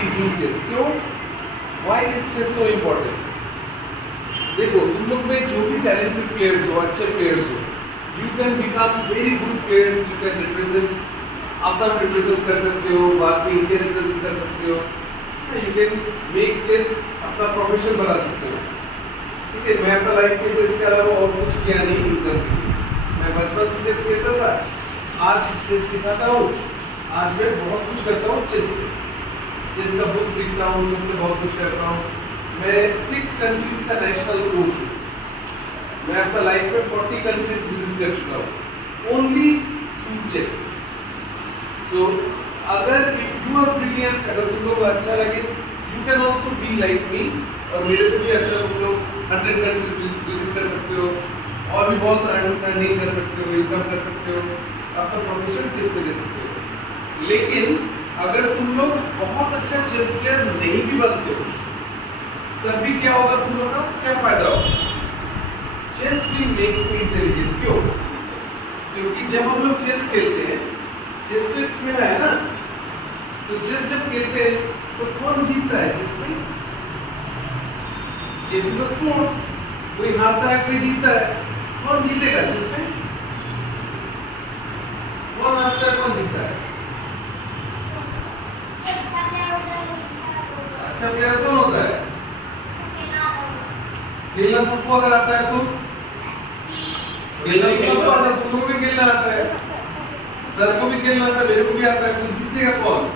Teaching chess. क्यों? Why is chess so important? देखो तुम लोग में जो भी टैलेंटेड प्लेयर्स हो, अच्छे प्लेयर्स हो, you can become very good players. You can represent Assam, represent कर सकते हो, बाद में इंडिया रिप्रेजेंट कर सकते हो। यू कैन मेक चेस अपना प्रोफेशन बना सकते हो। ठीक है, मैं अपना लाइफ में चेस के अलावा और कुछ किया नहीं इनकम के लिए। मैं बचपन से चेस खेलता था, आज चेस सिखाता हूँ, आज मैं बहुत कुछ करता हूँ चेस से। चेस का बुक्स लिखता हूँ, चेस से बहुत कुछ करता हूँ। मैं 6 कंट्रीज का नेशनल कोच हूँ। मैं अपना लाइफ में 40 कंट्रीज विजिट कर चुका हूँ ओनली थ्रू चेस। तो अगर इफ यू आर ब्रिलियंट, अगर तुम लोग को अच्छा लगे, you can also be like me, और मेरे से भी अच्छा तुम लोग 100 कंट्रीज विजिट कर सकते हो और भी बहुत अर्निंग कर सकते हो, इनकम कर सकते हो, अपना प्रोफेशन चेस पे दे सकते हो। लेकिन अगर तुम लोग बहुत अच्छा चेस प्लेयर नहीं भी बनते हो, तब भी क्या होगा, तुम लोग का क्या फायदा होगा? Chess will make you intelligent. क्यों? क्योंकि जब हम लोग चेस खेलते हैं, चेस तो एक खेल है ना, तो चेस जब खेलते हैं तो कौन जीतता है चेस में? चेस इज अ स्पोर्ट, कोई हारता है कोई जीतता है। कौन जीतेगा चेस में? कौन हारता है कौन जीतता है? अच्छा प्लेयर कौन होता है? खेलना सबको अगर आता है तो खेलना सबको आता है, तुमको भी खेलना आता है, सर को भी खेलना आता है, मेरे को भी आता है, तो जीतेगा कौन?